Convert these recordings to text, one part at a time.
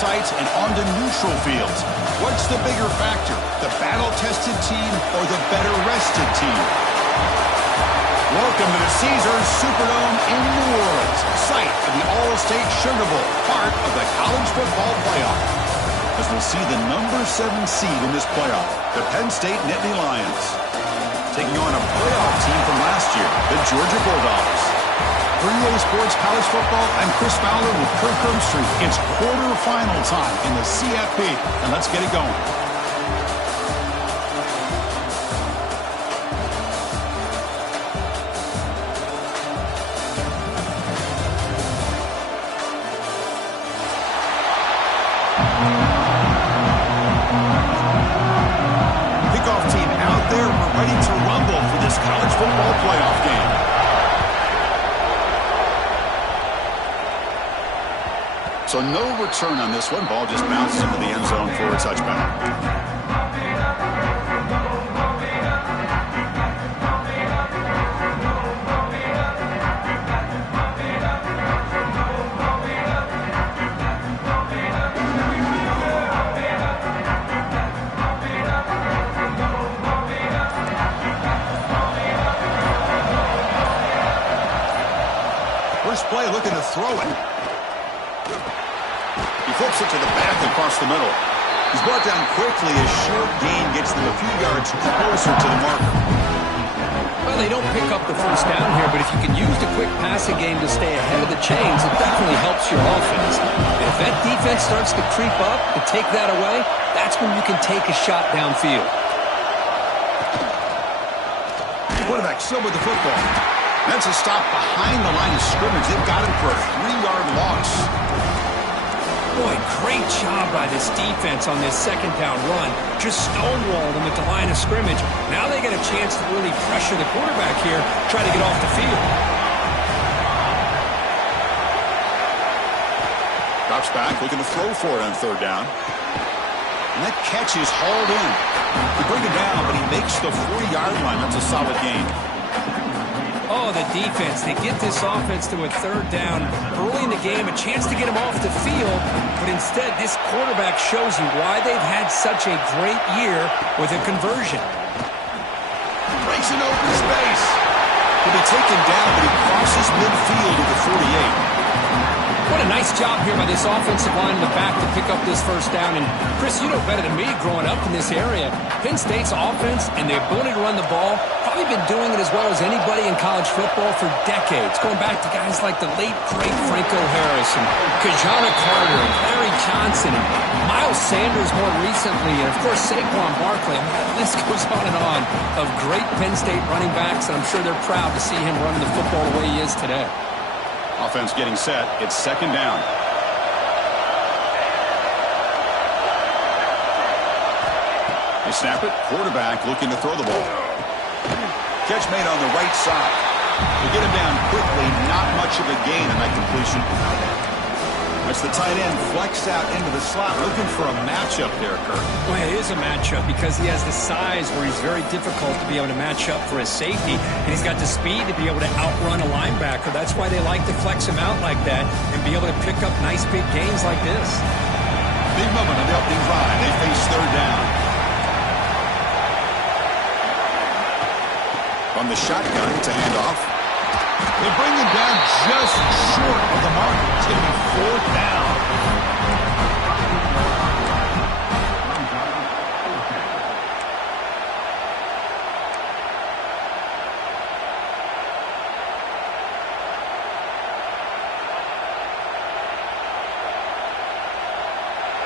sites and onto neutral fields. What's the bigger factor, the battle-tested team or the better-rested team? Welcome to the Caesars Superdome in New Orleans, site of the All-State Sugar Bowl, part of the college football playoff. As we'll see the number 7 seed in this playoff, the Penn State Nittany Lions, taking on a playoff team from last year, the Georgia Bulldogs. For EA Sports College Football, I'm Chris Fowler with Kirk Herbstreit. It's quarterfinal time in the CFP, and let's get it going. Kickoff team out there. We're ready to rumble for this college football playoff game. So no return on this one. Ball just bounces into the end zone for a touchback. First play looking to throw it. He flips it to the back across the middle. He's brought down quickly as short gain gets them a few yards closer to the marker. Well, they don't pick up the first down here, but if you can use the quick passing game to stay ahead of the chains, it definitely helps your offense. And if that defense starts to creep up to take that away, that's when you can take a shot downfield. Quarterback still with the football. That's a stop behind the line of scrimmage. They've got him for a 3-yard loss. Boy, great job by this defense on this second down run. Just stonewalled them at the line of scrimmage. Now they get a chance to really pressure the quarterback here, try to get off the field. Drops back, looking to throw for it on third down. And that catch is hauled in. They bring it down, but he makes the 40-yard line. That's a solid gain. Oh, the defense. They get this offense to a third down early in the game, a chance to get him off the field, but instead this quarterback shows you why they've had such a great year with a conversion. Breaks an open space. He'll be taken down, but he crosses midfield at the 48. What a nice job here by this offensive line in the back to pick up this first down. And, Chris, you know better than me growing up in this area. Penn State's offense and the ability to run the ball, probably been doing it as well as anybody in college football for decades, going back to guys like the late, great Franco Harris and Kajana Carter and Larry Johnson and Miles Sanders more recently, and, of course, Saquon Barkley. I mean, that list goes on of great Penn State running backs, and I'm sure they're proud to see him run the football the way he is today. Offense getting set. It's second down. They snap it. Quarterback looking to throw the ball. Catch made on the right side. They get him down quickly. Not much of a gain on that completion. That's the tight end flexed out into the slot, looking for a matchup there, Kirk. Well, it is a matchup because he has the size where he's very difficult to be able to match up for his safety, and he's got the speed to be able to outrun a linebacker. That's why they like to flex him out like that and be able to pick up nice big gains like this. Big moment on the opening drive. They face third down. From the shotgun to hand off. They bring him down just short of the mark. It's going to be fourth down.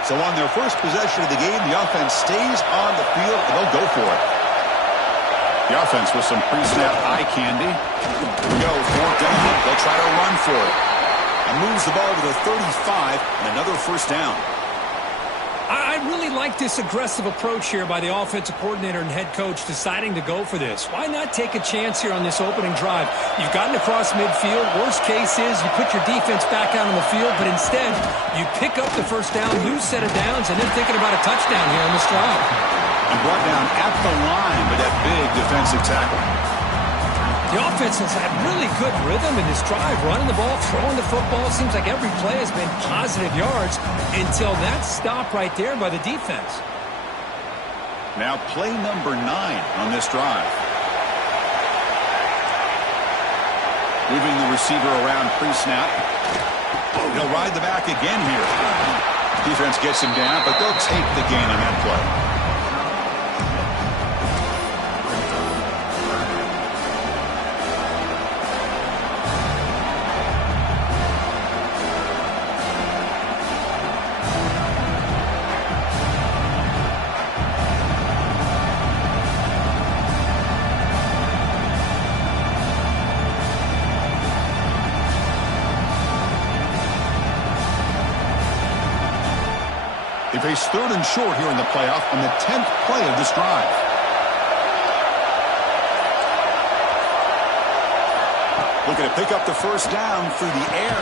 So on their first possession of the game, the offense stays on the field, and they'll go for it. The offense with some pre-snap eye candy. Here we go, fourth down. They'll try to run for it. And moves the ball to the 35, and another first down. I really like this aggressive approach here by the offensive coordinator and head coach deciding to go for this. Why not take a chance here on this opening drive? You've gotten across midfield. Worst case is you put your defense back out on the field, but instead you pick up the first down, new set of downs, and then thinking about a touchdown here on this drive. And brought down at the line by that big defensive tackle. The offense has had really good rhythm in this drive, running the ball, throwing the football. Seems like every play has been positive yards until that stop right there by the defense. Now play number 9 on this drive. Moving the receiver around pre-snap. He'll ride the back again here. Defense gets him down, but they'll take the gain on that play. They face 3rd and short here in the playoff on the 10th play of this drive. Looking to pick up the first down through the air.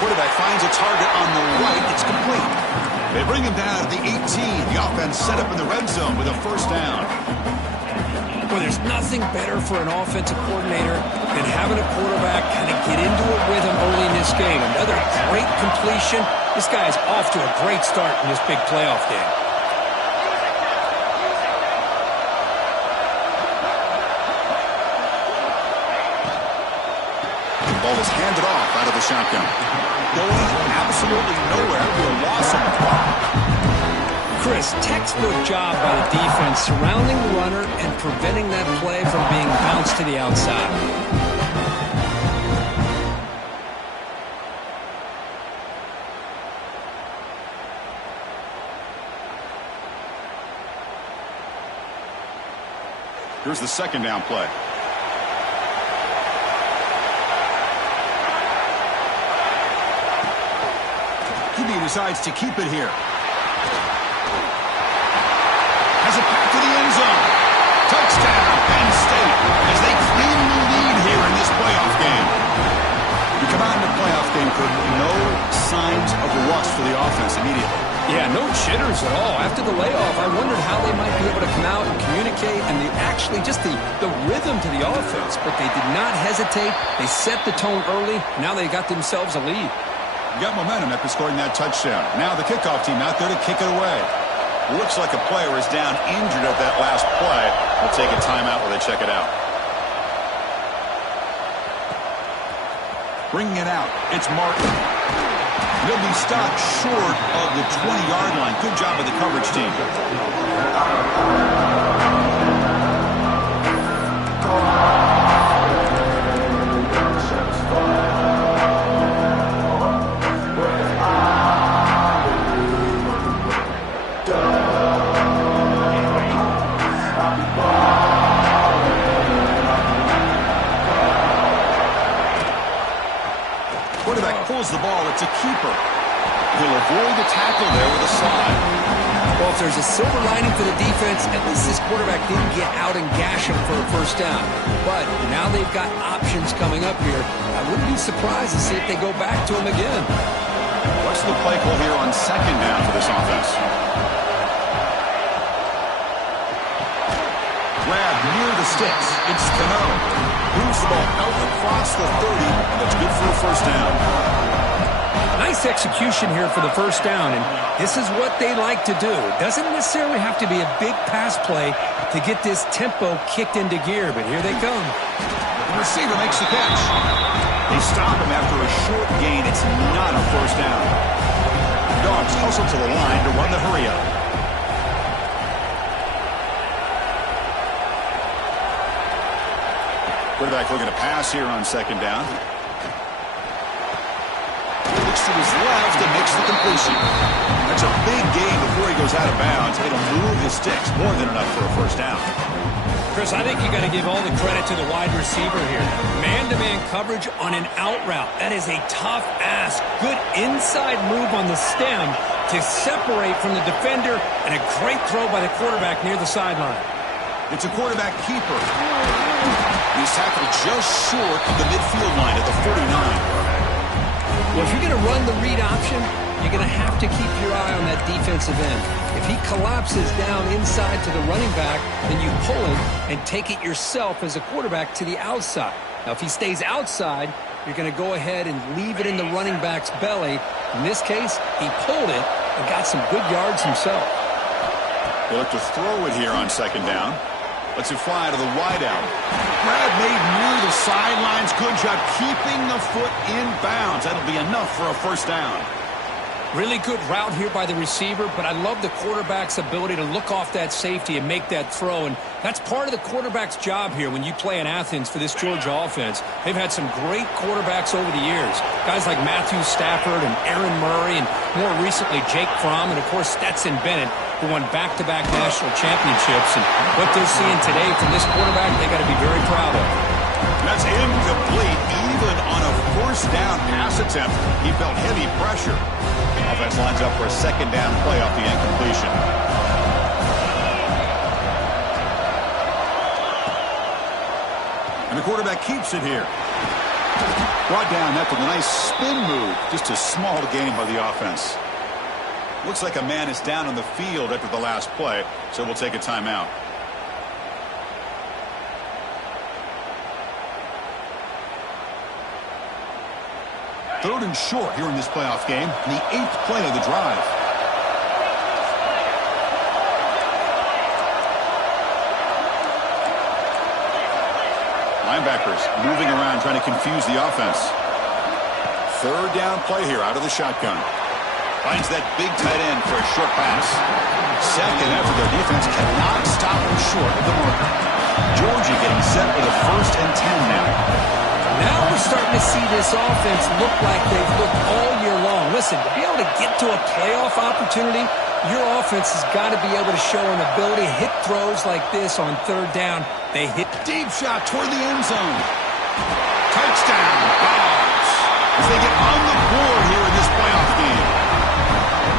Quarterback finds a target on the right. It's complete. They bring him down at the 18. The offense set up in the red zone with a first down. Well, there's nothing better for an offensive coordinator than having a quarterback kind of get into a rhythm early in this game. Another great completion. This guy is off to a great start in this big playoff game. The ball is handed off out of the shotgun. Going absolutely nowhere to a loss of the ball. Chris, textbook job by the defense surrounding the runner and preventing that play from being bounced to the outside. Here's the second down play. QB decides to keep it here. Has it back to the end zone. Touchdown, Penn State, as they claim the lead here in this playoff game. You come out in the playoff game, Kirk, no signs of rust for the offense immediately. Yeah, no jitters at all. After the layoff, I wondered how they might be able to come out and communicate and the rhythm to the offense. But they did not hesitate. They set the tone early. Now they got themselves a lead. Got momentum after scoring that touchdown. Now the kickoff team out there to kick it away. Looks like a player is down injured at that last play. They'll take a timeout while they check it out. Bringing it out, it's Martin. He'll be stopped short of the 20-yard line. Good job of the coverage team. Quarterback pulls the ball. It's a keeper. He'll avoid the tackle there with a slide. Well, if there's a silver lining for the defense, at least this quarterback didn't get out and gash him for a first down. But now they've got options coming up here. I wouldn't be surprised to see if they go back to him again. What's the play call here on second down for this offense? Grab near the sticks. It's Cano. Moves the ball out across the 30. That's good for a first down. Nice execution here for the first down, and this is what they like to do. Doesn't necessarily have to be a big pass play to get this tempo kicked into gear, but here they come. The receiver makes the catch. They stop him after a short gain. It's not a first down. Dogs hustle to the line to run the hurry up. Quarterback looking to pass here on second down. Looks to his left and makes the completion. That's a big gain before he goes out of bounds. It'll move his sticks. More than enough for a first down. Chris, I think you got to give all the credit to the wide receiver here. Man-to-man coverage on an out route. That is a tough ask. Good inside move on the stem to separate from the defender, and a great throw by the quarterback near the sideline. It's a quarterback keeper. He's tackled just short of the midfield line at the 49. Well, if you're going to run the read option, you you're going to have to keep your eye on that defensive end. If he collapses down inside to the running back, then you pull him and take it yourself as a quarterback to the outside. Now, if he stays outside, you're going to go ahead and leave it in the running back's belly. In this case, he pulled it and got some good yards himself. They look to throw it here on second down. Lets it fly to the wideout. Brad made near the sidelines. Good job keeping the foot in bounds. That'll be enough for a first down. Really good route here by the receiver, but I love the quarterback's ability to look off that safety and make that throw. And that's part of the quarterback's job here when you play in Athens for this Georgia offense. They've had some great quarterbacks over the years. Guys like Matthew Stafford and Aaron Murray, and more recently Jake Fromm, and of course Stetson Bennett, who won back-to-back national championships. And what they're seeing today from this quarterback, they got to be very proud of. That's incomplete. Even on a first down pass attempt, he felt heavy pressure. Offense lines up for a second down play off the incompletion. And the quarterback keeps it here. Brought down after the nice spin move. Just a small gain by the offense. Looks like a man is down on the field after the last play, so we'll take a timeout. Third and short here in this playoff game, the 8th play of the drive. Linebackers moving around trying to confuse the offense. Third down play here out of the shotgun. Finds that big tight end for a short pass. Second after their defense cannot stop him short of the marker. Georgia getting set with a 1st and 10 now. Now we're starting to see this offense look like they've looked all year long. Listen, to be able to get to a playoff opportunity, your offense has got to be able to show an ability to hit throws like this on third down. They hit deep shot toward the end zone. Touchdown, Dogs, as they get on the board here in this playoff game.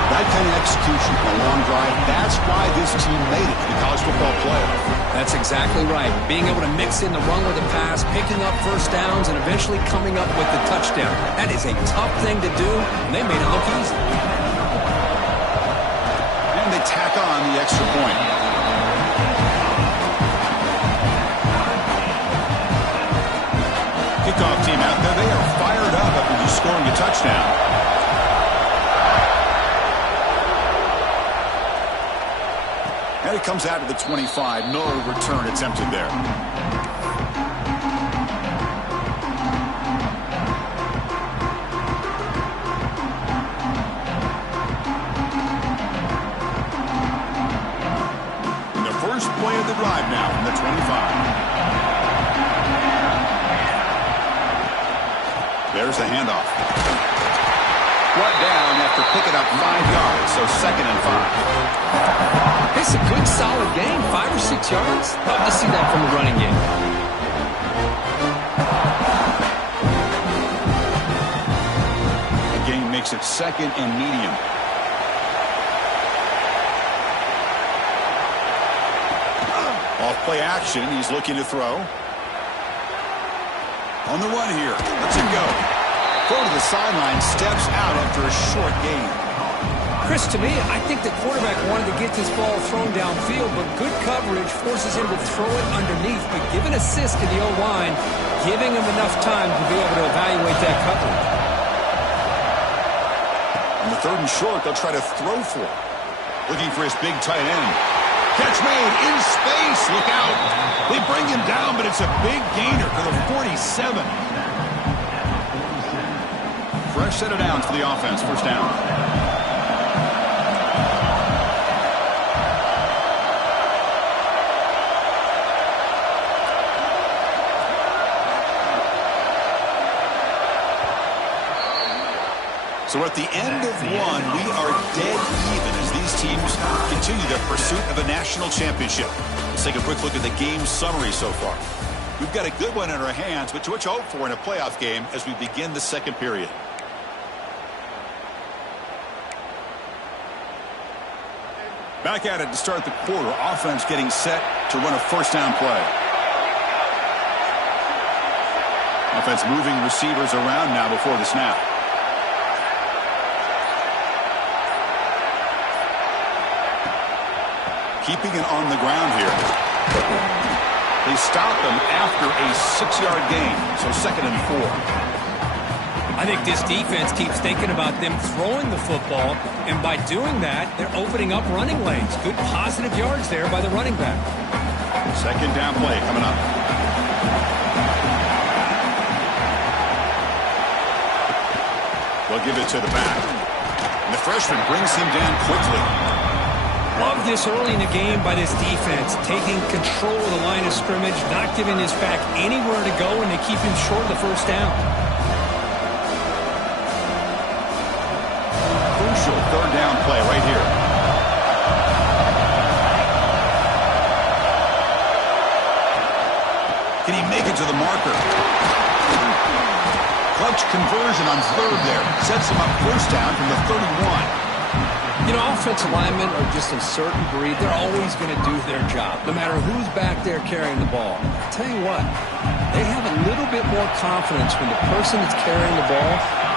That kind of execution on a long drive, that's why this team made it to the college football playoff. That's exactly right. Being able to mix in the run with the pass, picking up first downs, and eventually coming up with the touchdown. That is a tough thing to do, and they made it look easy. And they tack on the extra point. Kickoff team out there. They are fired up after just scoring a touchdown. And it comes out to the 25. No return attempted there. And the first play of the drive now from the 25. There's the handoff. Brought down after picking up 5 yards, so 2nd and 5. It's a good, solid game. 5 or 6 yards. Love to see that from the running game. The game makes it 2nd and medium. Off play action. He's looking to throw. On the run here. Let's it go. Throw to the sideline. Steps out after a short gain. Chris, to me, I think the quarterback wanted to get this ball thrown downfield, but good coverage forces him to throw it underneath. But give an assist to the O-line, giving him enough time to be able to evaluate that coverage. On the 3rd and short, they'll try to throw for it. Looking for his big tight end. Catch made in space. Look out. They bring him down, but it's a big gainer for the 47. Fresh set of downs for the offense. First down. So at the end of one, we are dead even as these teams continue their pursuit of a national championship. Let's take a quick look at the game summary so far. We've got a good one in our hands, but what you hope for in a playoff game as we begin the second period. Back at it to start the quarter. Offense getting set to run a first down play. Offense moving receivers around now before the snap. keeping it on the ground here. They stop them after a 6-yard gain, so 2nd and 4. I think this defense keeps thinking about them throwing the football, and by doing that, they're opening up running lanes. Good positive yards there by the running back. 2nd down play coming up. They'll give it to the back. And the freshman brings him down quickly. Love this early in the game by this defense, taking control of the line of scrimmage, not giving this back anywhere to go, and they keep him short of the first down. Crucial 3rd down play right here. Can he make it to the marker? Clutch conversion on 3rd there. Sets him up 1st down from the 31. You know, offensive linemen are just a certain breed. They're always going to do their job, no matter who's back there carrying the ball. I'll tell you what, they have a little bit more confidence when the person that's carrying the ball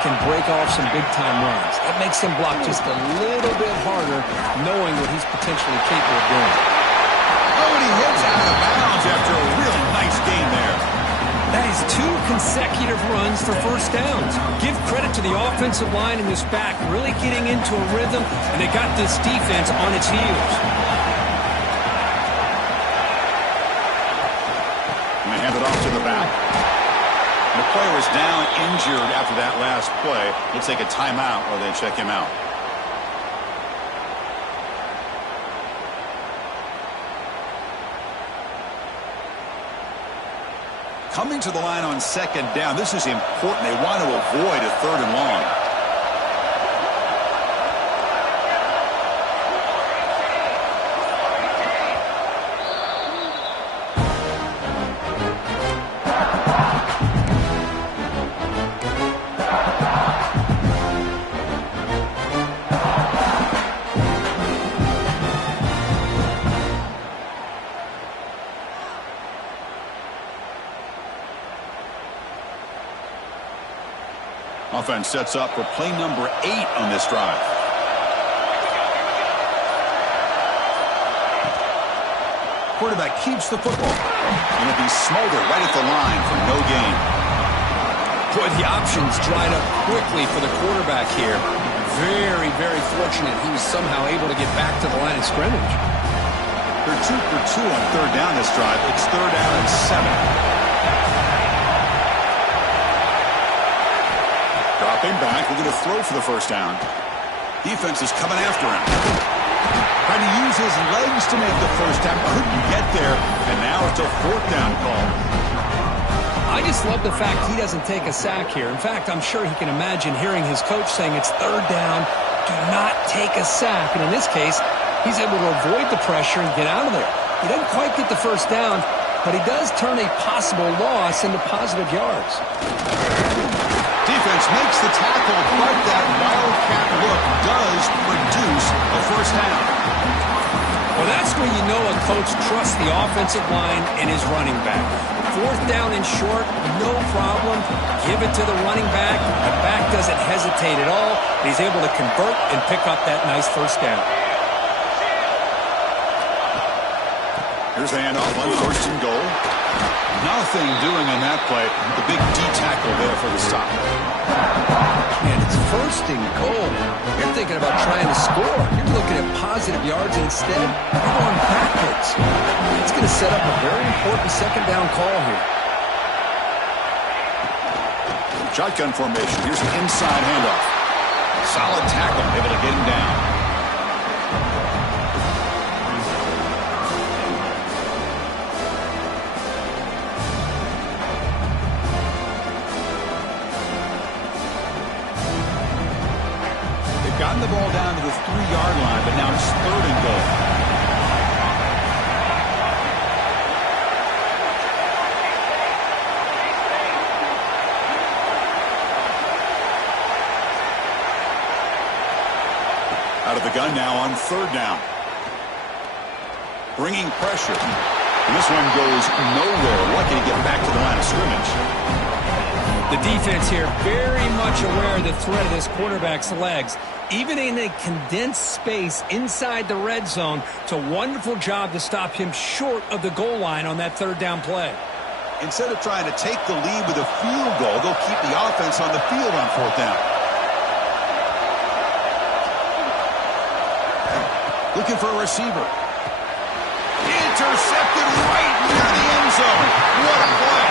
can break off some big-time runs. That makes them block just a little bit harder, knowing what he's potentially capable of doing. Oh, and he hits out of bounds after a really nice gain there. That is 2 consecutive runs for first downs. Give credit to the offensive line in this back, really getting into a rhythm, and they got this defense on its heels. And they hand it off to the back. The player is down injured after that last play. Looks like a timeout or they check him out. Coming to the line on 2nd down. This is important. They want to avoid a 3rd and long. Offense sets up for play number 8 on this drive. Quarterback keeps the football. And it'll be Smolder right at the line for no gain. Boy, the options dried up quickly for the quarterback here. Very, very fortunate he was somehow able to get back to the line of scrimmage. They're 2 for 2 on 3rd down this drive. It's 3rd down and 7. Dropping back, we're going to throw for the 1st down. Defense is coming after him. Trying to use his legs to make the 1st down. Couldn't get there, and now it's a 4th down call. I just love the fact he doesn't take a sack here. In fact, I'm sure he can imagine hearing his coach saying it's 3rd down, do not take a sack. And in this case, he's able to avoid the pressure and get out of there. He doesn't quite get the 1st down, but he does turn a possible loss into positive yards. Defense makes the tackle, but that wildcat look does produce a 1st down. Well, that's when you know a coach trusts the offensive line and his running back. 4th down and short, no problem. Give it to the running back. The back doesn't hesitate at all. He's able to convert and pick up that nice 1st down. Here's the handoff on 1st and goal. Nothing doing on that play. The big D tackle there for the stop. And it's 1st and goal. You're thinking about trying to score. You're looking at positive yards, and instead, you're going backwards. It's going to set up a very important 2nd down call here. Shotgun formation. Here's an inside handoff. Solid tackle, able to get him down. Gotten the ball down to the 3-yard line, but now it's 3rd and goal. Out of the gun now on 3rd down. Bringing pressure. And this one goes nowhere. Lucky to get back to the line of scrimmage. The defense here very much aware of the threat of this quarterback's legs. Even in a condensed space inside the red zone, it's a wonderful job to stop him short of the goal line on that third down play. Instead of trying to take the lead with a field goal, they'll keep the offense on the field on fourth down. Looking for a receiver. Intercepted right near the end zone. What a play.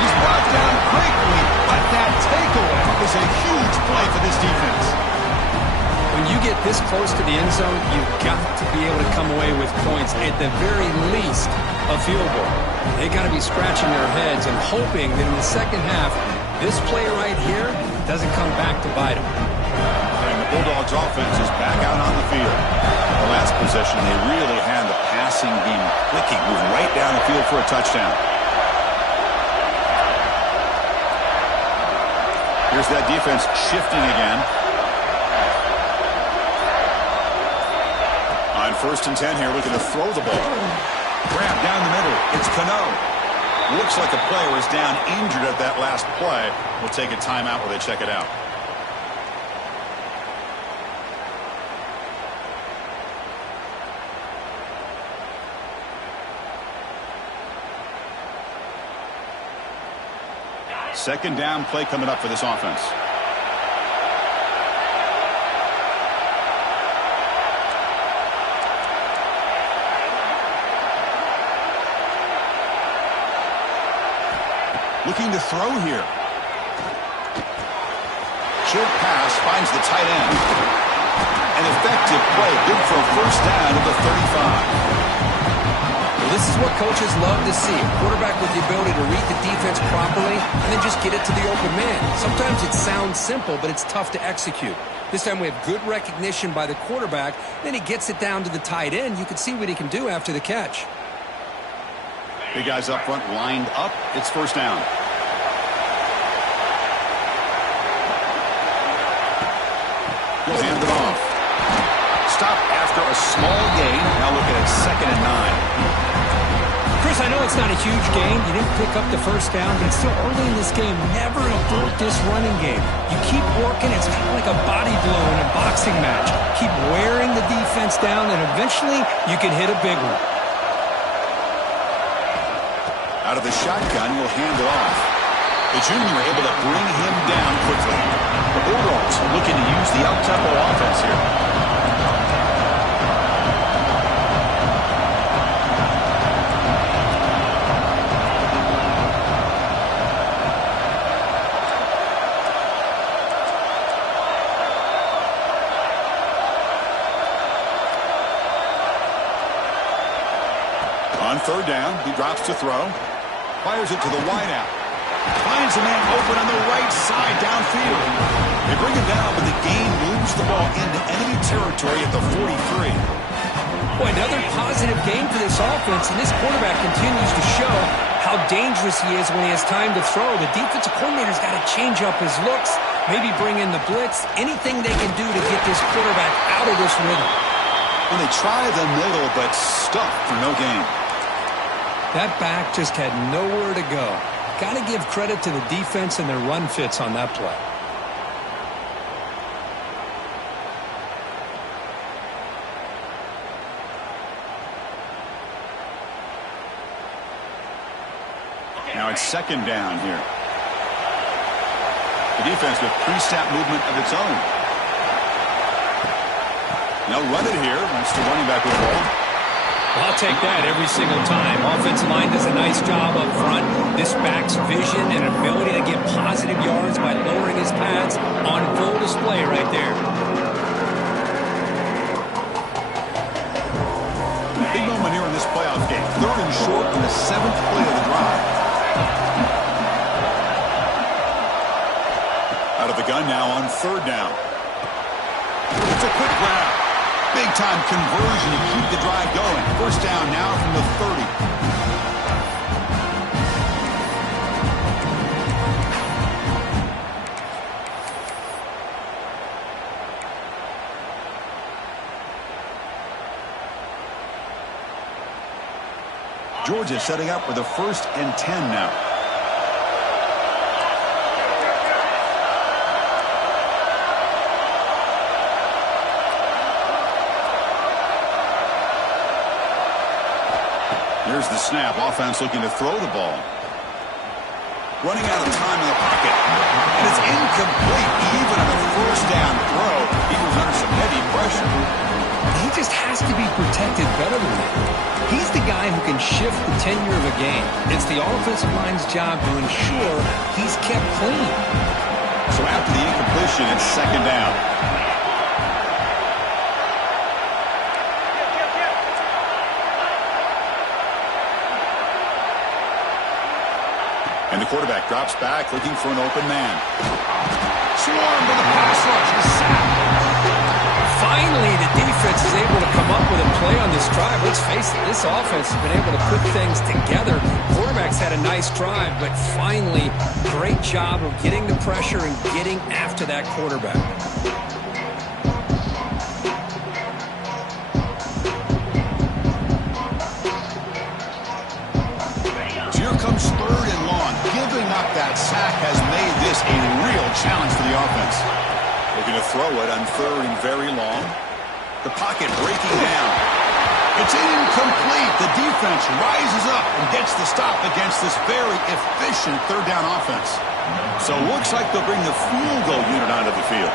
He's brought down quickly, but that takeaway is a huge play for this defense. When you get this close to the end zone, you've got to be able to come away with points, at the very least, a field goal. They got to be scratching their heads and hoping that in the second half, this play right here doesn't come back to bite them. And the Bulldogs offense is back out on the field. The last possession, they really had the passing game clicking, moving right down the field for a touchdown. Here's that defense shifting again. On 1st and 10 here, looking to throw the ball. Grab down the middle. It's Cano. Looks like a player is down injured at that last play. We'll take a timeout while they check it out. Second down play coming up for this offense. Looking to throw here. Short pass finds the tight end. An effective play, good for a first down at the 35. Well, this is what coaches love to see. A quarterback with the ability to read the defense properly and then just get it to the open man. Sometimes it sounds simple, but it's tough to execute. This time we have good recognition by the quarterback. Then he gets it down to the tight end. You can see what he can do after the catch. Big guys up front lined up. It's first down. He'll hand it off. Stop after a small gain. Now looking at 2nd and 9. Chris, I know it's not a huge gain. You didn't pick up the first down, but it's still early in this game. Never abort this running game. You keep working. It's kind of like a body blow in a boxing match. Keep wearing the defense down, and eventually you can hit a big one. Out of the shotgun, he'll hand it off. The junior able to bring him down quickly. The Bulldogs looking to use the up-tempo offense here. On 3rd down, he drops to throw. Fires it to the wideout. Finds a man open on the right side downfield. They bring him down, but the game moves the ball into enemy territory at the 43. Boy, another positive game for this offense, and this quarterback continues to show how dangerous he is when he has time to throw. The defensive coordinator's got to change up his looks, maybe bring in the blitz, anything they can do to get this quarterback out of this rhythm. When they try the middle, but stuck for no gain. That back just had nowhere to go. Got to give credit to the defense and their run fits on that play. Now it's 2nd down here. The defense with pre-snap movement of its own. They'll run it here. That's the running back with the ball. I'll take that every single time. Offensive line does a nice job up front. This back's vision and ability to get positive yards by lowering his pads on full display right there. Big moment here in this playoff game. 3rd and short in the 7th play of the drive. Out of the gun now on 3rd down. It's a quick grab. Big-time conversion to keep the drive going. First down now from the 30. Georgia setting up for the 1st and 10 now. Here's the snap. Offense looking to throw the ball. Running out of time in the pocket. And it's incomplete even on a first down throw. He was under some heavy pressure. He just has to be protected better than that. He's the guy who can shift the tenure of a game. It's the offensive line's job to ensure he's kept clean. So after the incompletion, it's second down. And the quarterback drops back, looking for an open man. Swarmed with a pass rush. A sack. Finally, the defense is able to come up with a play on this drive. Let's face it, this offense has been able to put things together. Quarterback's had a nice drive, but finally, great job of getting the pressure and getting after that quarterback. Here comes third and long. Giving up that sack has made this a real challenge for the offense. Looking to throw it on third and very long. The pocket breaking down. It's incomplete. The defense rises up and gets the stop against this very efficient third down offense. So it looks like they'll bring the field goal unit onto the field.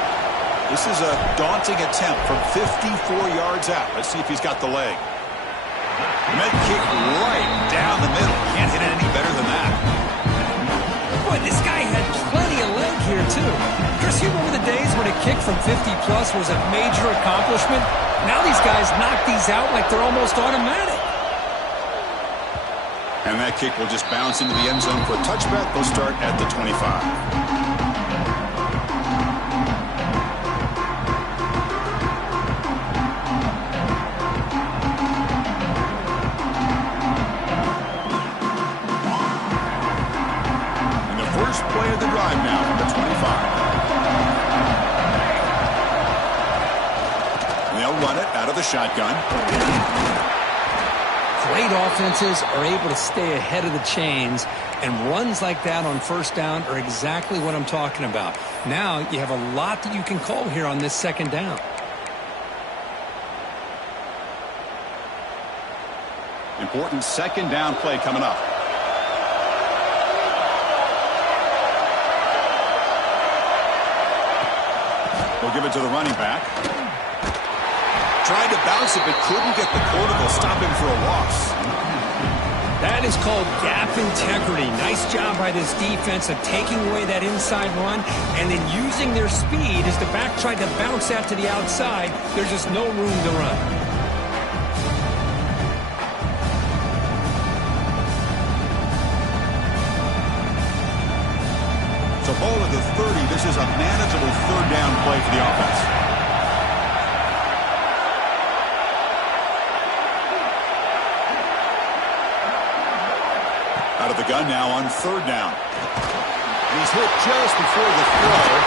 This is a daunting attempt from 54 yards out. Let's see if he's got the leg. Med kick right down the middle. Can't hit it any better than that. Boy, this guy had plenty of leg here, too. Chris, you remember the days when a kick from 50-plus was a major accomplishment? Now these guys knock these out like they're almost automatic. And that kick will just bounce into the end zone for a touchback. They'll start at the 25. Play of the drive now from the 25. And they'll run it out of the shotgun. Great offenses are able to stay ahead of the chains, and runs like that on first down are exactly what I'm talking about. Now you have a lot that you can call here on this second down. Important second down play coming up. We'll give it to the running back. Tried to bounce it, but couldn't get the quarter. They'll stop him for a loss. That is called gap integrity. Nice job by this defense of taking away that inside run and then using their speed as the back tried to bounce that to the outside. There's just no room to run. So ball at the 30. This is a manageable third down play for the offense. Out of the gun now on third down. And he's hit just before the throw.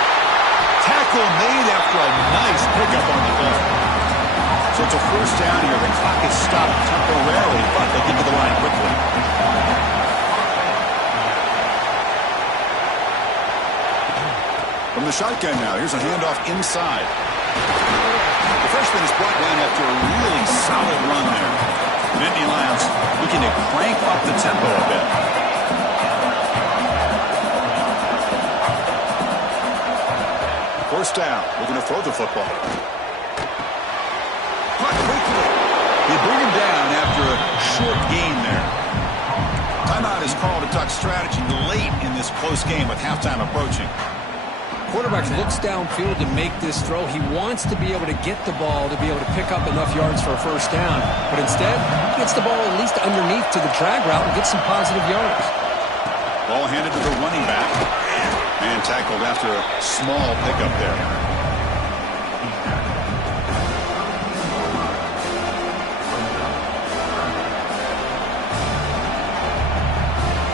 Tackle made after a nice pickup on the ball. So it's a first down here. The clock is stopped temporarily, but they'll get to the line quickly. From the shotgun now, here's a handoff inside. The freshman is brought down after a really solid run there. The Nittany Lions looking to crank up the tempo a bit. First down, looking to throw the football. Caught quickly. They bring him down after a short gain there. Timeout is called to talk strategy late in this close game with halftime approaching. Quarterback looks downfield to make this throw. He wants to be able to get the ball to be able to pick up enough yards for a first down. But instead, he gets the ball at least underneath to the drag route and gets some positive yards. Ball handed to the running back. And tackled after a small pickup there.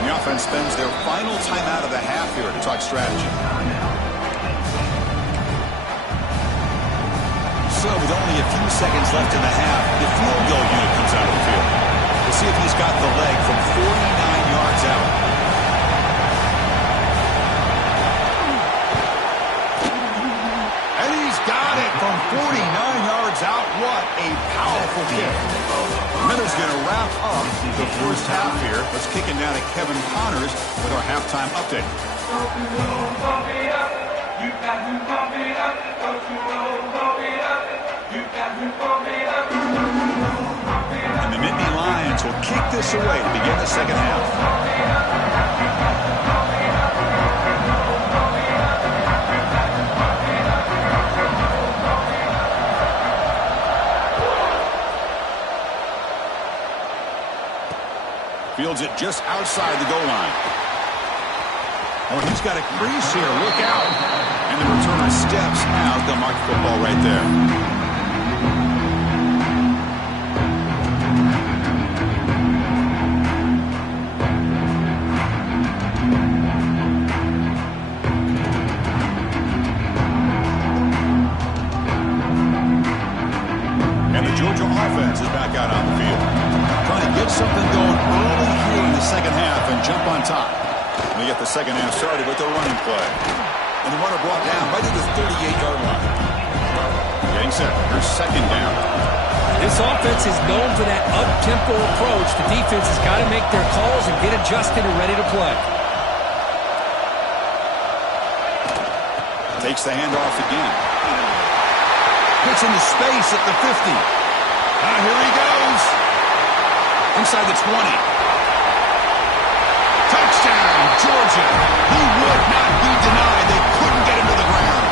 The offense spends their final timeout of the half here to talk strategy. So with only a few seconds left in the half, the field goal unit comes out of the field. We'll see if he's got the leg from 49 yards out. And he's got it from 49 yards yards out. What a powerful kick. Miller's going to wrap up the first half here. Let's kick it now to Kevin Connors with our halftime update. And the Nittany Lions will kick this away to begin the second half. Fields it just outside the goal line. Oh, he's got a crease here. Look out. And the returner steps out. They'll mark the football right there. And the Georgia offense is back out on the field. Trying to get something going early here in the second half and jump on top. We get the second half started with the running play. And the runner brought down right at the 38-yard line. Getting set. Here's second down. This offense is known for that up-tempo approach. The defense has got to make their calls and get adjusted and ready to play. Takes the handoff again. Gets into space at the 50. Here he goes. Inside the 20. Touchdown, Georgia. He would not be denied. They couldn't get him to the ground.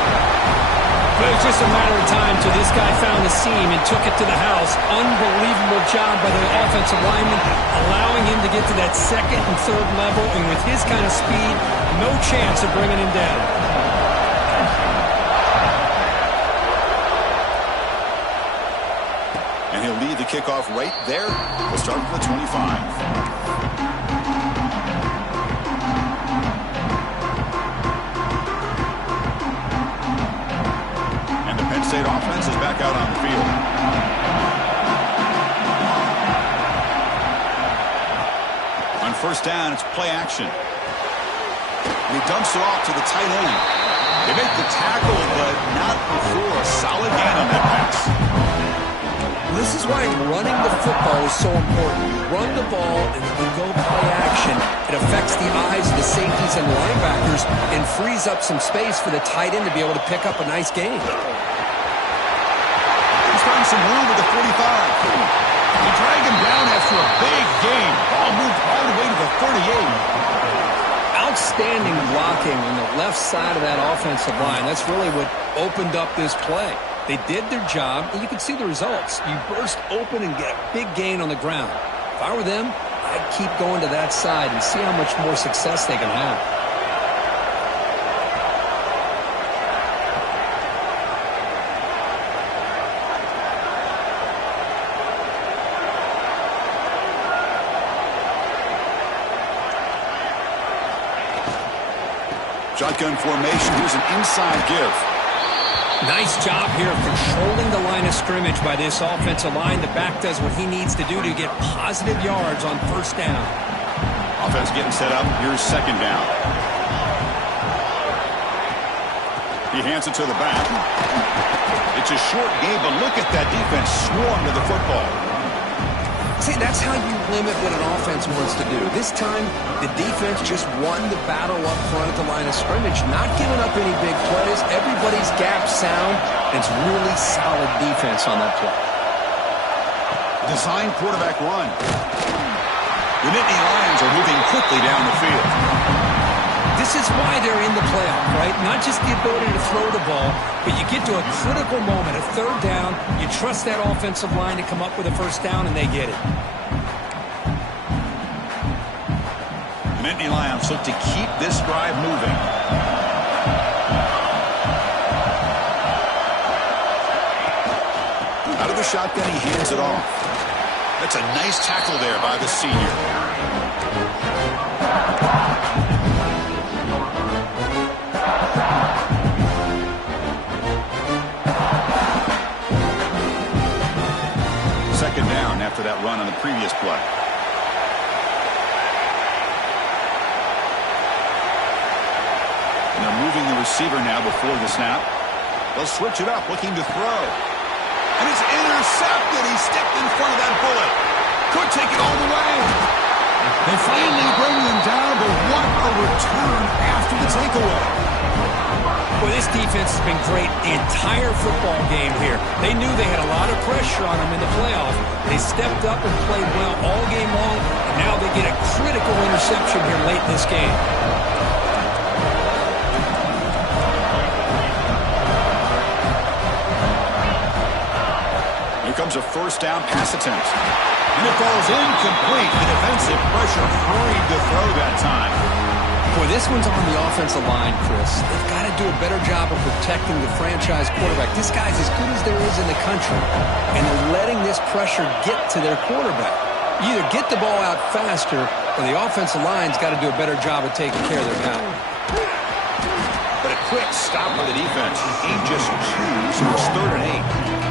It was just a matter of time till this guy found the seam and took it to the house. Unbelievable job by the offensive lineman, allowing him to get to that second and third level. And with his kind of speed, no chance of bringing him down. And he'll lead the kickoff right there. We'll start with the 25. State offense is back out on the field. On first down, it's play action. And he dumps it off to the tight end. They make the tackle, but not before a solid gain on that pass. This is why running the football is so important. You run the ball and you go play action. It affects the eyes of the safeties and the linebackers and frees up some space for the tight end to be able to pick up a nice gain. Some room at the 45. They drag him down after a big gain. Ball moved all the way to the 38. Outstanding blocking on the left side of that offensive line. That's really what opened up this play. They did their job, and you can see the results. You burst open and get a big gain on the ground. If I were them, I'd keep going to that side and see how much more success they can have. Shotgun formation. Here's an inside give. Nice job here of controlling the line of scrimmage by this offensive line. The back does what he needs to do to get positive yards on first down. Offense getting set up. Here's second down. He hands it to the back. It's a short game, but look at that defense swarm to the football. See, that's how you limit what an offense wants to do. This time, the defense just won the battle up front at the line of scrimmage, not giving up any big plays. Everybody's gap sound. It's really solid defense on that play. Design quarterback run. The Nittany Lions are moving quickly down the field. This is why they're in the playoff, right? Not just the ability to throw the ball, but you get to a critical moment, a third down, you trust that offensive line to come up with a first down, and they get it. The Nittany Lions look to keep this drive moving. Out of the shotgun, he hands it off. That's a nice tackle there by the senior. Second down after that run on the previous play. And they're moving the receiver now before the snap. They'll switch it up, looking to throw. And it's intercepted. He stepped in front of that bullet. Could take it all the way. They finally bring them down, but what a return after the takeaway. Boy, this defense has been great the entire football game here. They knew they had a lot of pressure on them in the playoffs. They stepped up and played well all game long, and now they get a critical interception here late in this game. Here comes a first down pass attempt. And it falls incomplete. The defensive pressure hurried to throw that time. Boy, this one's on the offensive line, Chris. They've got to do a better job of protecting the franchise quarterback. This guy's as good as there is in the country, and they're letting this pressure get to their quarterback. You either get the ball out faster, or the offensive line's got to do a better job of taking care of their guy. But a quick stop by the defense. He just chews, so it's 3rd and 8.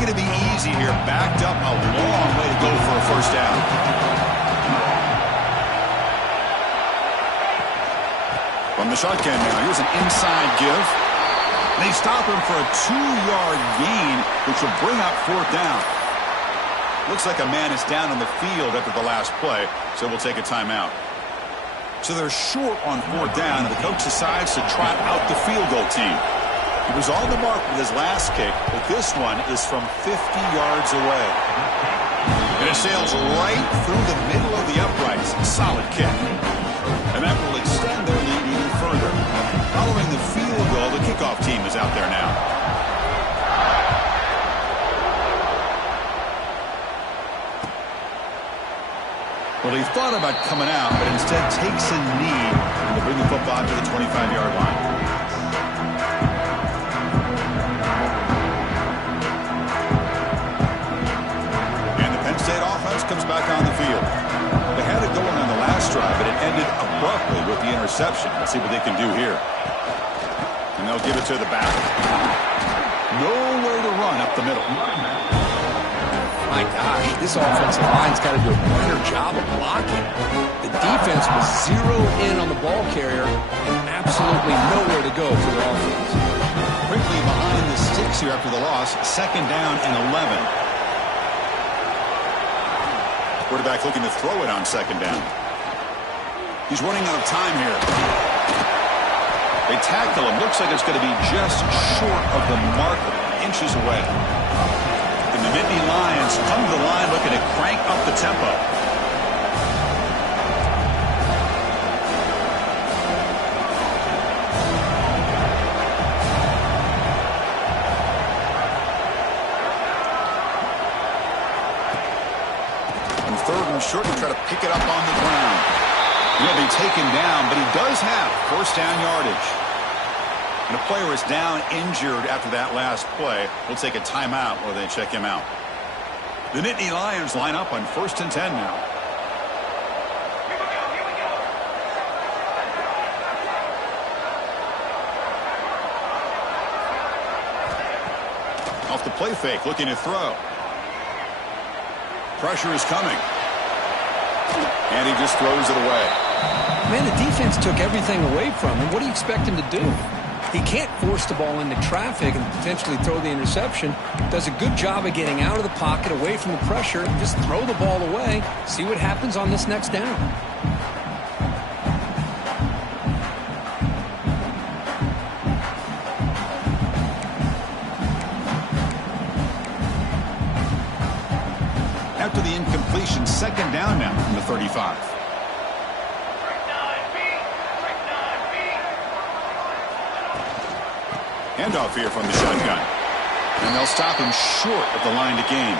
Going to be easy here. Backed up a long way to go for a first down. From the shotgun now, here's an inside give. They stop him for a 2-yard gain, which will bring up 4th down. Looks like a man is down on the field after the last play, so we'll take a timeout. So they're short on 4th down, and the coach decides to trot out the field goal team. He was on the mark with his last kick, but this one is from 50 yards away. And it sails right through the middle of the uprights. Solid kick. And that will extend their lead even further. Following the field goal, the kickoff team is out there now. Well, he thought about coming out, but instead takes a knee to bring the football to the 25-yard line. Comes back on the field. They had it going on the last drive, but it ended abruptly with the interception. Let's see what they can do here. And they'll give it to the back. Nowhere to run up the middle. My gosh, this offensive line's got to do a better job of blocking. The defense was zeroed in on the ball carrier and absolutely nowhere to go for their offense. Quickly behind the sticks here after the loss. 2nd down and 11. Quarterback looking to throw it on 2nd down. He's running out of time here. They tackle him. Looks like it's going to be just short of the marker, inches away. And the Nittany Lions come to the line looking to crank up the tempo. Short to try to pick it up on the ground. He'll be taken down, but he does have 1st down yardage. And a player is down injured after that last play. We'll take a timeout while they check him out. The Nittany Lions line up on 1st and 10 now. Off the play fake, looking to throw. Pressure is coming. And he just throws it away. Man, the defense took everything away from him. What do you expect him to do? He can't force the ball into traffic and potentially throw the interception. Does a good job of getting out of the pocket, away from the pressure, and just throw the ball away. See what happens on this next down. After the incompletion, 2nd down now from the 35. Handoff here from the shotgun. And they'll stop him short of the line to gain.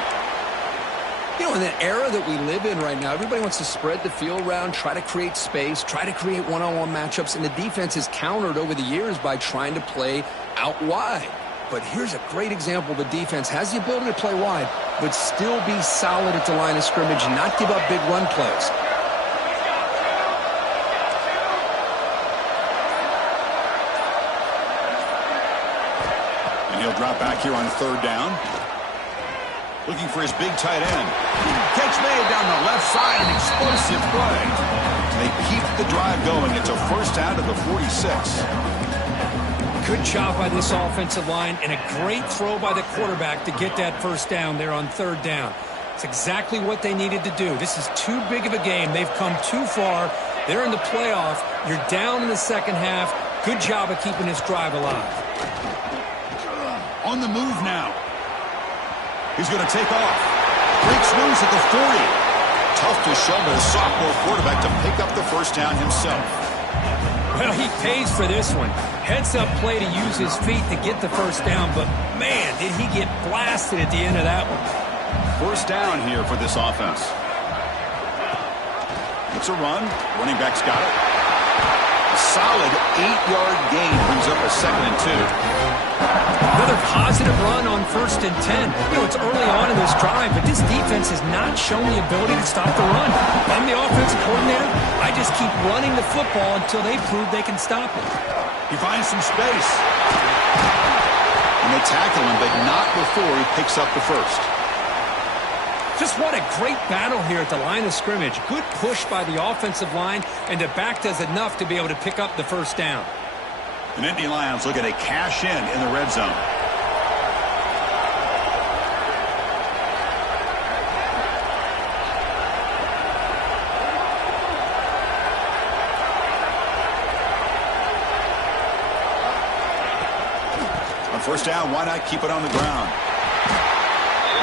You know, in the era that we live in right now, everybody wants to spread the field around, try to create space, try to create one-on-one matchups, and the defense is countered over the years by trying to play out wide. But here's a great example. The defense has the ability to play wide, but still be solid at the line of scrimmage and not give up big run plays. And he'll drop back here on 3rd down. Looking for his big tight end. Catch made down the left side, an explosive play. They keep the drive going. It's a first down to the 46. Good job by this offensive line and a great throw by the quarterback to get that first down there on third down. It's exactly what they needed to do. This is too big of a game. They've come too far. They're in the playoff. You're down in the second half. Good job of keeping this drive alive. On the move now. He's going to take off. Breaks loose at the 40. Tough to show the sophomore quarterback to pick up the first down himself. Well, he pays for this one. Heads-up play to use his feet to get the first down, but, man, did he get blasted at the end of that one. First down here for this offense. It's a run. Running back's got it. A solid 8-yard gain brings up a 2nd and 2. Another positive run on 1st and 10. You know, it's early on in this drive, but this defense has not shown the ability to stop the run. If I'm the offensive coordinator, I just keep running the football until they prove they can stop it. He finds some space. And they tackle him, but not before he picks up the first. Just what a great battle here at the line of scrimmage. Good push by the offensive line, and the back does enough to be able to pick up the first down. The Nittany Lions looking to cash in the red zone. On first down, why not keep it on the ground?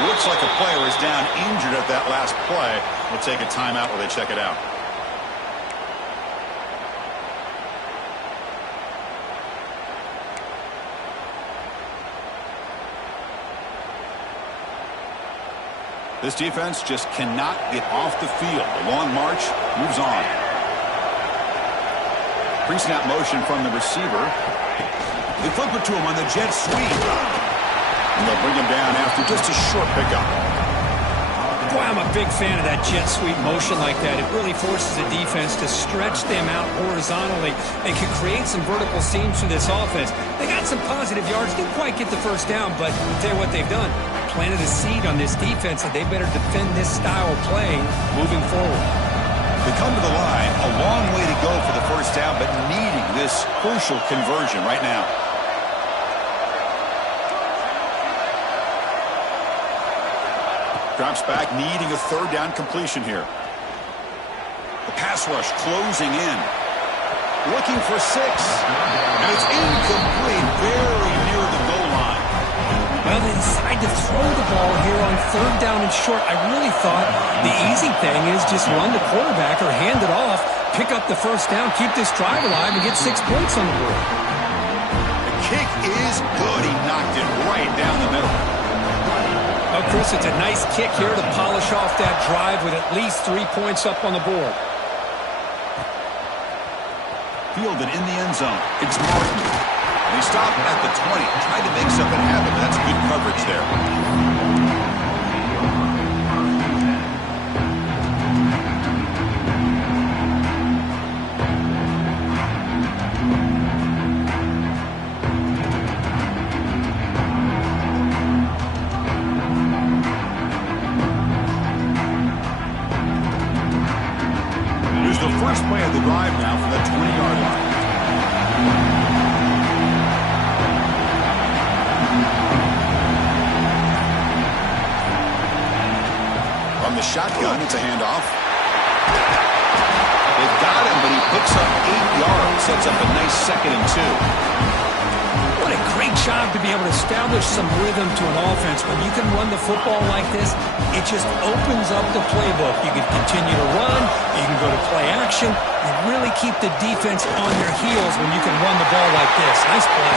Looks like a player is down injured at that last play. We'll take a timeout while they check it out. This defense just cannot get off the field. The long march moves on. Pre-snap motion from the receiver. They flip it to him on the jet sweep. And they'll bring him down after just a short pickup. Boy, I'm a big fan of that jet sweep motion like that. It really forces the defense to stretch them out horizontally and can create some vertical seams for this offense. They got some positive yards. Didn't quite get the first down, but I'll tell you what they've done. Planted a seed on this defense, and they better defend this style of play moving forward. They come to the line. A long way to go for the first down, but needing this crucial conversion right now. Drops back, needing a third down completion here. The pass rush closing in. Looking for 6. And it's incomplete, very near the goal line. Well, they decide to throw the ball here on third down and short. I really thought the easy thing is just run the quarterback or hand it off, pick up the first down, keep this drive alive, and get 6 points on the board. The kick is good. He knocked it right down the middle. Oh, Chris, it's a nice kick here to polish off that drive with at least 3 points up on the board. Fielded in the end zone. It's Martin. And he stopped at the 20. Tried to make something happen, but that's good coverage there. First play of the drive now from the 20-yard line. From the shotgun, it's a handoff. They've got him, but he picks up 8 yards. Sets up a nice 2nd and 2. What a great job to be able to establish some rhythm to an offense. When you can run the football like this, it just opens up the playbook. You can continue to run. You can go to play action. You really keep the defense on their heels when you can run the ball like this. Nice play.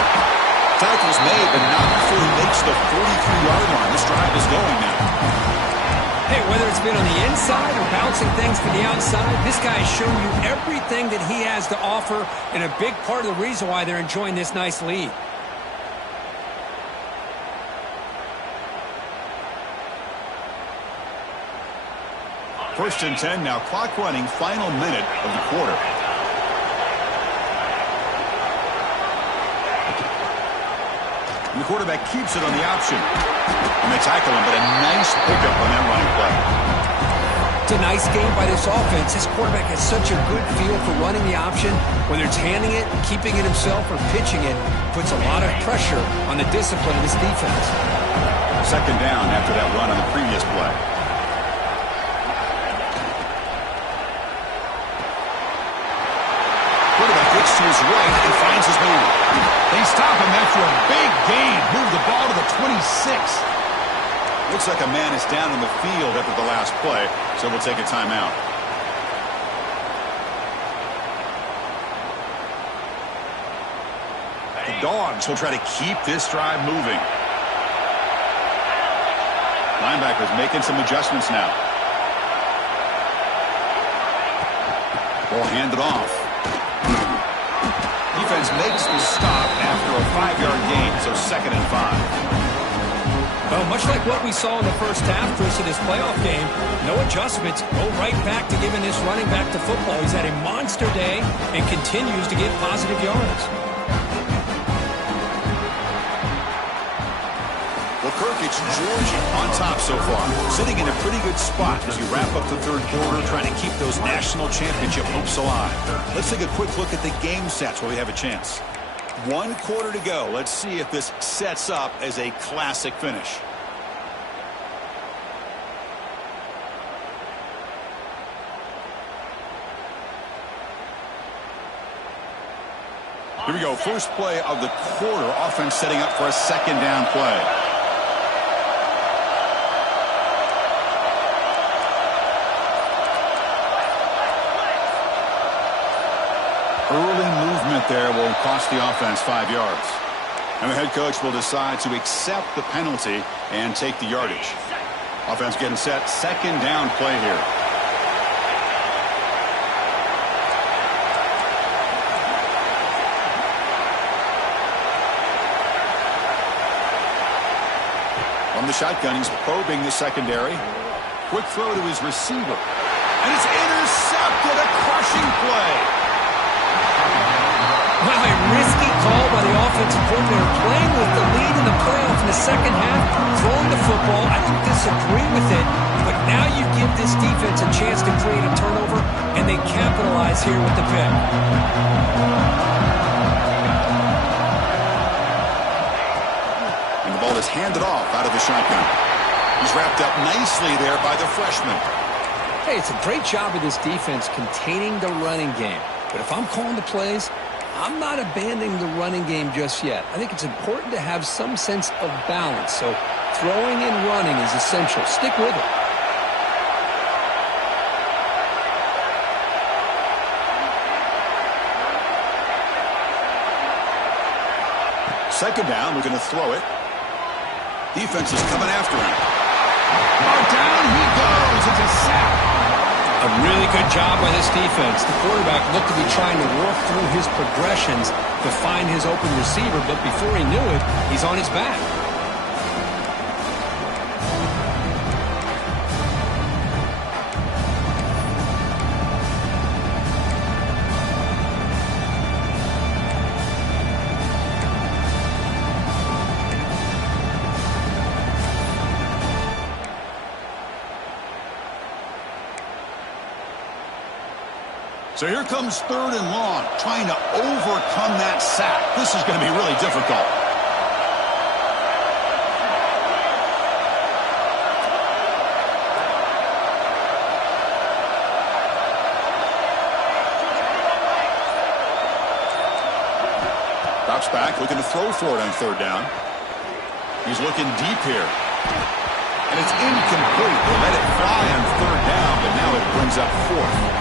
Tackle's made, but not before he makes the 43-yard line. This drive is going now. Hey, whether it's been on the inside or bouncing things to the outside, this guy has shown you everything that he has to offer, and a big part of the reason why they're enjoying this nice lead. First and 10 now, clock running, final minute of the quarter. And the quarterback keeps it on the option. And they tackle him, but a nice pickup on that running play. It's a nice game by this offense. This quarterback has such a good feel for running the option. Whether it's handing it, keeping it himself, or pitching it, puts a lot of pressure on the discipline of this defense. Second down after that run on the previous play. Quarterback looks to his right and finds his move. They stop him after a big gain. Move the ball to the 26. Looks like a man is down in the field after the last play, so we'll take a timeout. The Dogs will try to keep this drive moving. Linebackers making some adjustments now. Ball handed off. Defense makes the stop after a 5-yard gain, so 2nd and 5. Well, much like what we saw in the first half, Chris, of this playoff game, no adjustments. Go right back to giving this running back to football. He's had a monster day and continues to get positive yards. Well, Kirk, it's Georgia on top so far, sitting in a pretty good spot as you wrap up the third quarter, trying to keep those national championship hopes alive. Let's take a quick look at the game sets where we have a chance. 1 quarter to go. Let's see if this sets up as a classic finish. Here we go. First play of the quarter. Offense setting up for a 2nd down play. Early movement there will cost the offense 5 yards. And the head coach will decide to accept the penalty and take the yardage. Offense getting set. 2nd down play here. From the shotgun, he's probing the secondary. Quick throw to his receiver. And it's intercepted. A crushing play. Well, a risky call by the offensive coordinator, playing with the lead in the playoff in the second half, throwing the football. I don't disagree with it, but now you give this defense a chance to create a turnover, and they capitalize here with the pick. And the ball is handed off out of the shotgun. He's wrapped up nicely there by the freshman. Hey, it's a great job of this defense containing the running game. But if I'm calling the plays, I'm not abandoning the running game just yet. I think it's important to have some sense of balance. So throwing and running is essential. Stick with it. Second down, we're going to throw it. Defense is coming after him. Oh, down he goes. It's a sack. A really good job by this defense. The quarterback looked to be trying to work through his progressions to find his open receiver, but before he knew it, he's on his back. So here comes 3rd and long, trying to overcome that sack. This is going to be really difficult. Drops back, looking to throw for it on 3rd down. He's looking deep here. And it's incomplete. They let it fly on 3rd down, but now it brings up 4th.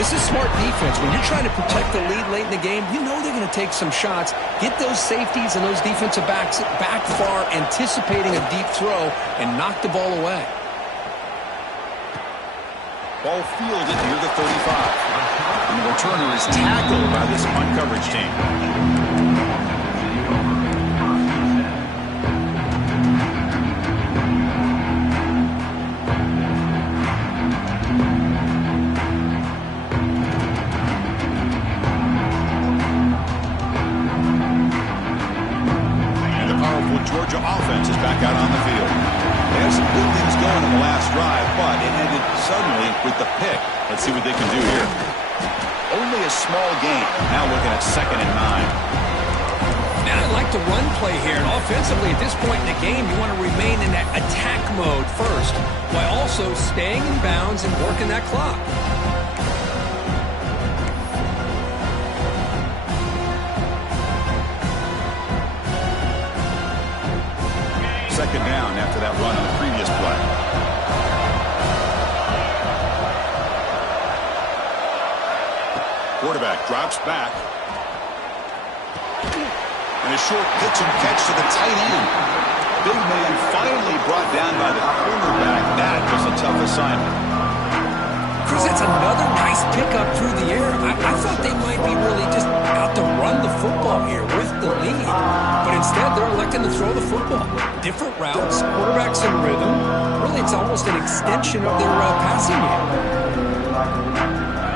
This is smart defense. When you're trying to protect the lead late in the game, you know they're going to take some shots, get those safeties and those defensive backs back far, anticipating a deep throw, and knock the ball away. Ball fielded near the 35. And the returner is tackled by this punt coverage team. Georgia offense is back out on the field. They had some good things going in the last drive, but it ended suddenly with the pick. Let's see what they can do here. Only a small gain. Now looking at 2nd and 9. Man, I like the run play here. And offensively, at this point in the game, you want to remain in that attack mode first, while also staying in bounds and working that clock. Second down after that run on the previous play. Quarterback drops back. And a short pitch and catch to the tight end. Big man finally brought down by the cornerback. That was a tough assignment. Chris, that's another nice pickup through the air. I thought they might be really just out to run the football here with the lead. But instead, they're electing to throw the football. Different routes, quarterbacks in rhythm. Really, it's almost an extension of their passing game.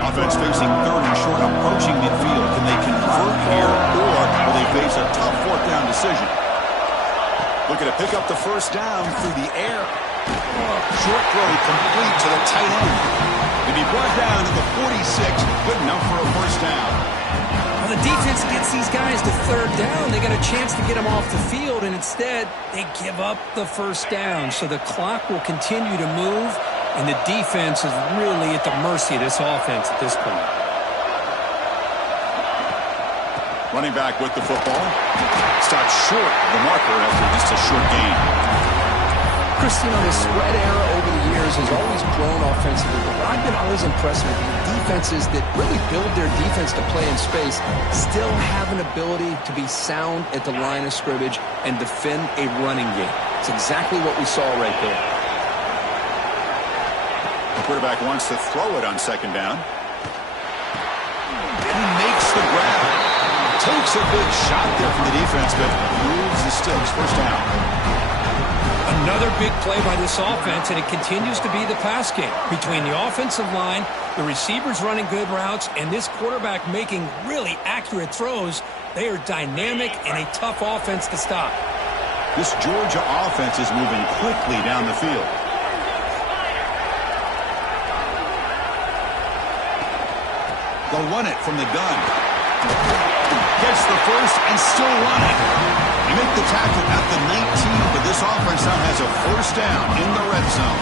Offense facing 3rd and short, approaching midfield. Can they convert here, or will they face a tough 4th down decision? Looking to pick up the 1st down through the air. Short throw complete to the tight end. To be brought down to the 46, good enough for a 1st down. Well, the defense gets these guys to 3rd down. They got a chance to get them off the field, and instead, they give up the 1st down. So the clock will continue to move, and the defense is really at the mercy of this offense at this point. Running back with the football. Stopped short of the marker after just a short gain. Chris, you know, the spread era over the years has always grown offensively, but what I've been always impressed with the defenses that really build their defense to play in space still have an ability to be sound at the line of scrimmage and defend a running game. It's exactly what we saw right there. The quarterback wants to throw it on 2nd down. And he makes the grab. Takes a big shot there from the defense, but moves the sticks. 1st down. Another big play by this offense, and it continues to be the pass game. Between the offensive line, the receivers running good routes, and this quarterback making really accurate throws, they are dynamic and a tough offense to stop. This Georgia offense is moving quickly down the field. They'll run it from the gun. Gets the 1st and still running. They make the tackle at the 19, but this offense now has a 1st down in the red zone.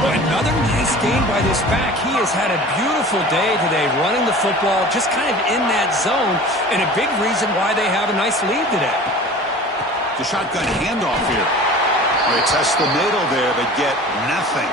Well, another nice game by this back. He has had a beautiful day today running the football, just kind of in that zone, and a big reason why they have a nice lead today. The shotgun handoff here. They test the middle there, but get nothing.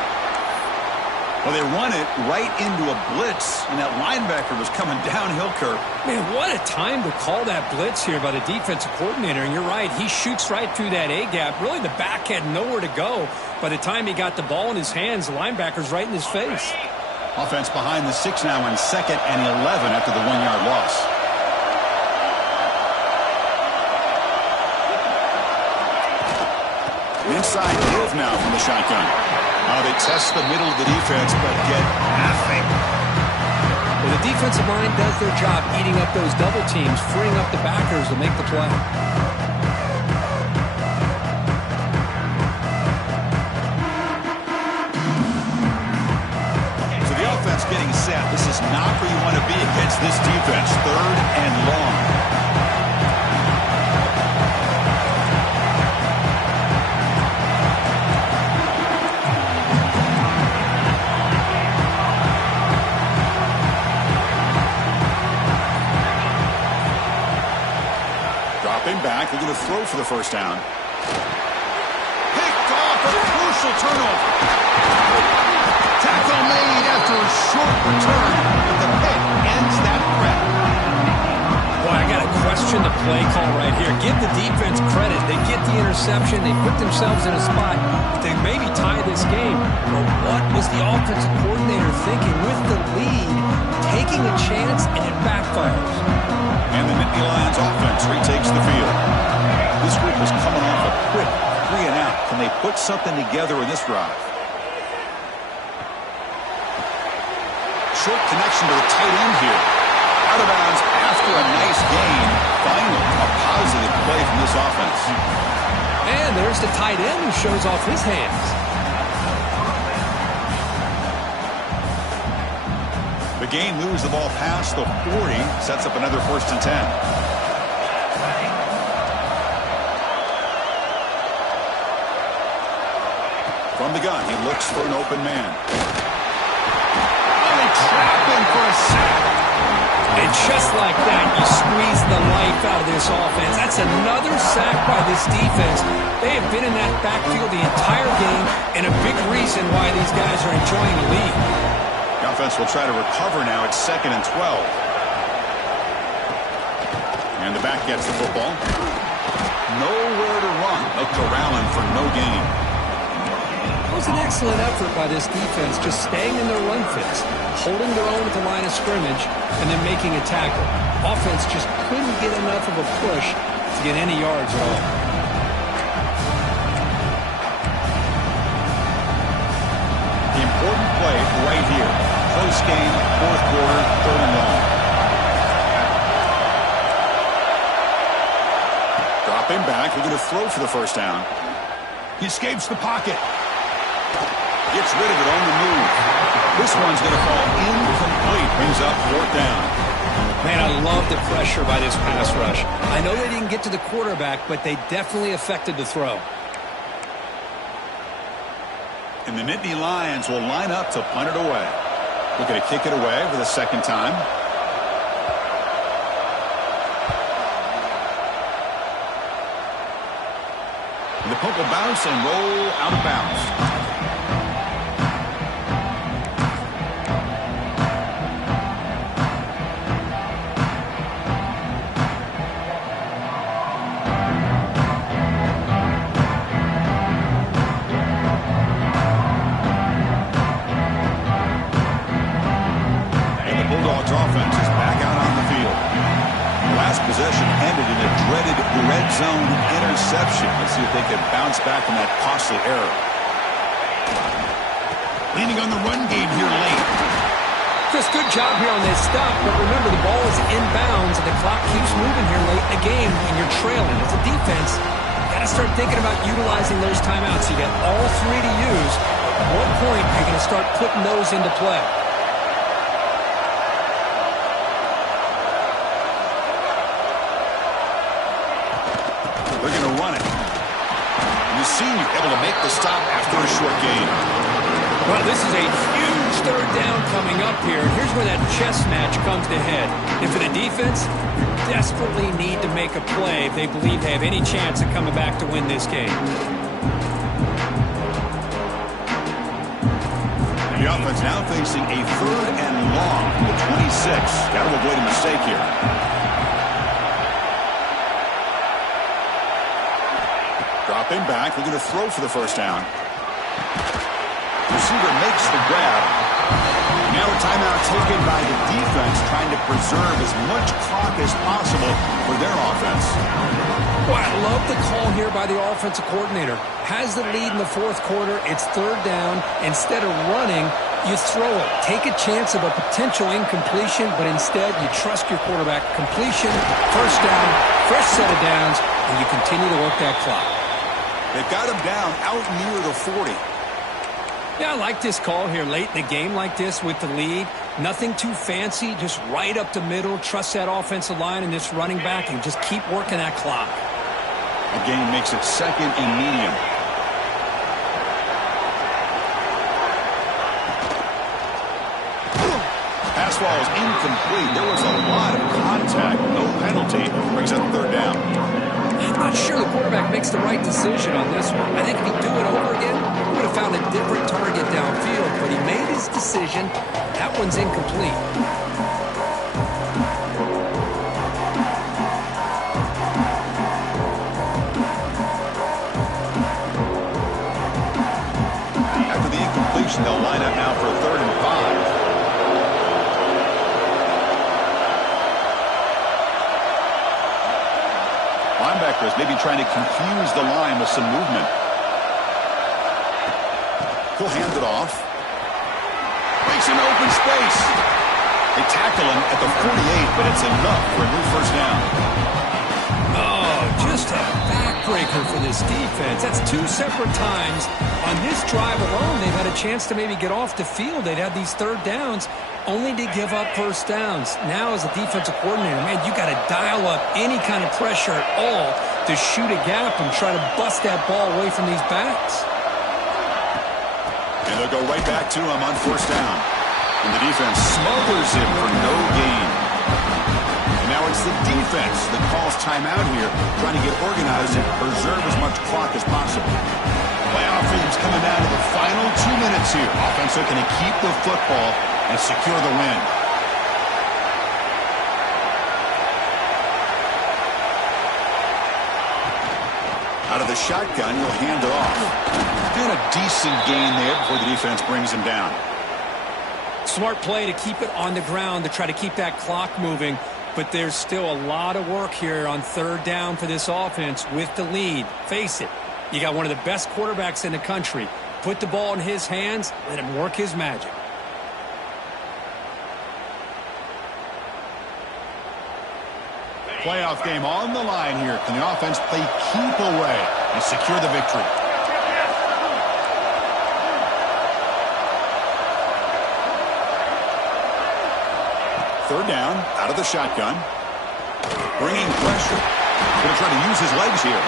Well, they run it right into a blitz, and that linebacker was coming downhill, Kirk. Man, what a time to call that blitz here by the defensive coordinator. And you're right, he shoots right through that A-gap. Really, the back had nowhere to go. By the time he got the ball in his hands, the linebacker's right in his face. Offense behind the 6 now in 2nd and 11 after the 1-yard loss. Inside give now from the shotgun. They test the middle of the defense, but get nothing. Well, the defensive line does their job eating up those double teams, freeing up the backers to make the play. So the offense getting set. This is not where you want to be against this defense. 3rd and long. Back, they're going to throw for the 1st down. Picked off, a crucial turnover. Tackle made after a short return, but the pick ends that threat. Boy, I got to question the play call right here. Give the defense credit. They get the interception. They put themselves in a spot that they maybe tie this game. But what was the offensive coordinator thinking with the lead, taking a chance, and it backfires? And the Nittany Lions offense retakes the field. This group is coming off a quick 3 and out. Can they put something together in this drive? Short connection to the tight end here. Out of bounds after a nice gain. Finally, a positive play from this offense. And there's the tight end who shows off his hands. The game moves the ball past the 40, sets up another 1st and 10. From the gun, he looks for an open man. Oh, they trap him for a sack. And just like that, you squeeze the life out of this offense. That's another sack by this defense. They have been in that backfield the entire game, and a big reason why these guys are enjoying the lead. The offense will try to recover now. It's 2nd and 12. And the back gets the football. Nowhere to run. They'll corral him for no gain. It was an excellent effort by this defense, just staying in their run fits, holding their own at the line of scrimmage, and then making a tackle. Offense just couldn't get enough of a push to get any yards at all. The important play right here. Close game, 4th quarter, 3rd and long. Dropping back, we're going to throw for the 1st down. He escapes the pocket. Gets rid of it on the move. This one's going to fall incomplete. Brings up 4th down. Man, I love the pressure by this pass rush. I know they didn't get to the quarterback, but they definitely affected the throw. And the Nittany Lions will line up to punt it away. Looking to kick it away for the 2nd time. And the punt will bounce and roll out of bounds. Possession ended in a dreaded red zone interception. Let's see if they can bounce back from that costly error. Leaning on the run game here late. Just good job here on this stop, but remember the ball is inbounds and the clock keeps moving here late in the game and you're trailing. As a defense, you got to start thinking about utilizing those timeouts. You got all 3 to use. At what point are you going to start putting those into play? Senior able to make the stop after a short gain. Well, this is a huge 3rd down coming up here. Here's where that chess match comes to head. And for the defense, desperately need to make a play if they believe they have any chance of coming back to win this game. And the offense now facing a 3rd and long from the 26. Got to avoid a mistake here. Dropping back, we're going to throw for the 1st down. Receiver makes the grab. Now a timeout taken by the defense, trying to preserve as much clock as possible for their offense. Well, I love the call here by the offensive coordinator. Has the lead in the 4th quarter. It's 3rd down. Instead of running, you throw it. Take a chance of a potential incompletion, but instead you trust your quarterback. Completion, 1st down, fresh set of downs, and you continue to work that clock. They've got him down out near the 40. Yeah, I like this call here late in the game like this with the lead. Nothing too fancy, just right up the middle. Trust that offensive line and this running back and just keep working that clock. The game makes it 2nd and medium. Pass ball is incomplete. There was a lot of contact. No penalty. Brings up 3rd down. I'm not sure the quarterback makes the right decision on this one. I think if he'd do it over again, he would have found a different target downfield, but he made his decision. That one's incomplete. After the incompletion, they'll line up now for a 3rd and 5. Linebackers maybe trying to confuse the line with some movement. He'll hand it off. Makes an open space. They tackle him at the 48, but it's enough for a new 1st down. Oh, just a back heartbreaker for this defense. That's two separate times on this drive alone. They've had a chance to maybe get off the field. They'd have these third downs only to give up first downs. Now as a defensive coordinator, man, you got to dial up any kind of pressure at all to shoot a gap and try to bust that ball away from these backs. And they'll go right back to him on first down. And the defense smothers him for no gain. And now it's the defense that calls timeout here, trying to get organized and preserve as much clock as possible. Playoff game's coming down to the final 2 minutes here. Offense looking to keep the football and secure the win. Out of the shotgun, he'll hand it off. Doing a decent gain there before the defense brings him down. Smart play to keep it on the ground to try to keep that clock moving. But there's still a lot of work here on third down for this offense with the lead. Face it, you got one of the best quarterbacks in the country. Put the ball in his hands, let him work his magic. Playoff game on the line here. Can the offense play keep away and secure the victory? Third down, out of the shotgun. Bringing pressure. Going to try to use his legs here.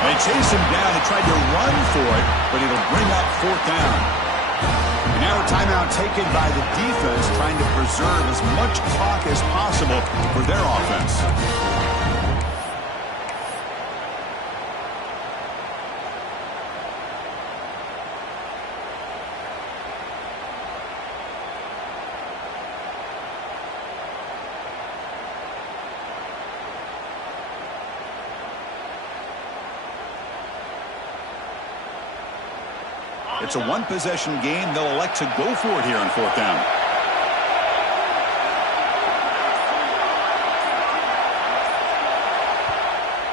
They chase him down. They tried to run for it, but it'll bring up fourth down. And now a timeout taken by the defense, trying to preserve as much clock as possible for their offense. It's a one-possession game. They'll elect to go for it here on fourth down.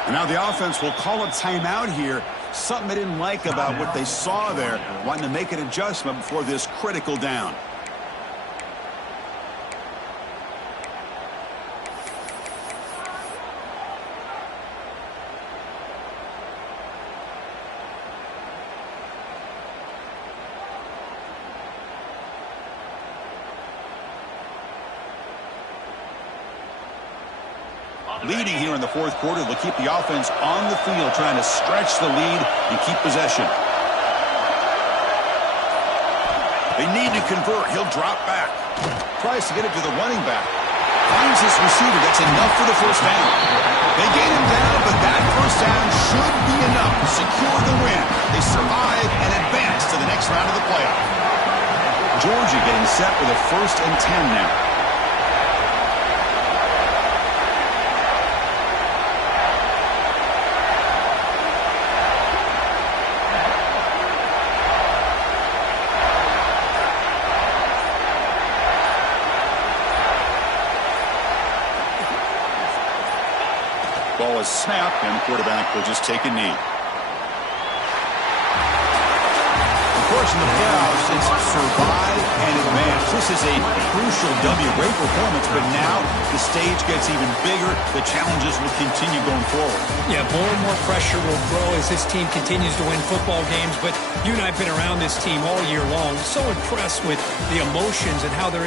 And now the offense will call a timeout here. Something they didn't like about what they saw there. Wanting to make an adjustment before this critical down. Leading here in the fourth quarter, they'll keep the offense on the field, trying to stretch the lead and keep possession. They need to convert. He'll drop back. Tries to get it to the running back. Finds his receiver. That's enough for the first down. They gain him down, but that first down should be enough to secure the win. They survive and advance to the next round of the playoff. Georgia getting set with a 1st and 10 now. Ball is snapped, and the quarterback will just take a knee. Of course, in the playoffs, it's survive and advance. This is a crucial W. Great performance, but now the stage gets even bigger. The challenges will continue going forward. Yeah, more and more pressure will grow as this team continues to win football games. But you and I have been around this team all year long. So impressed with the emotions and how they're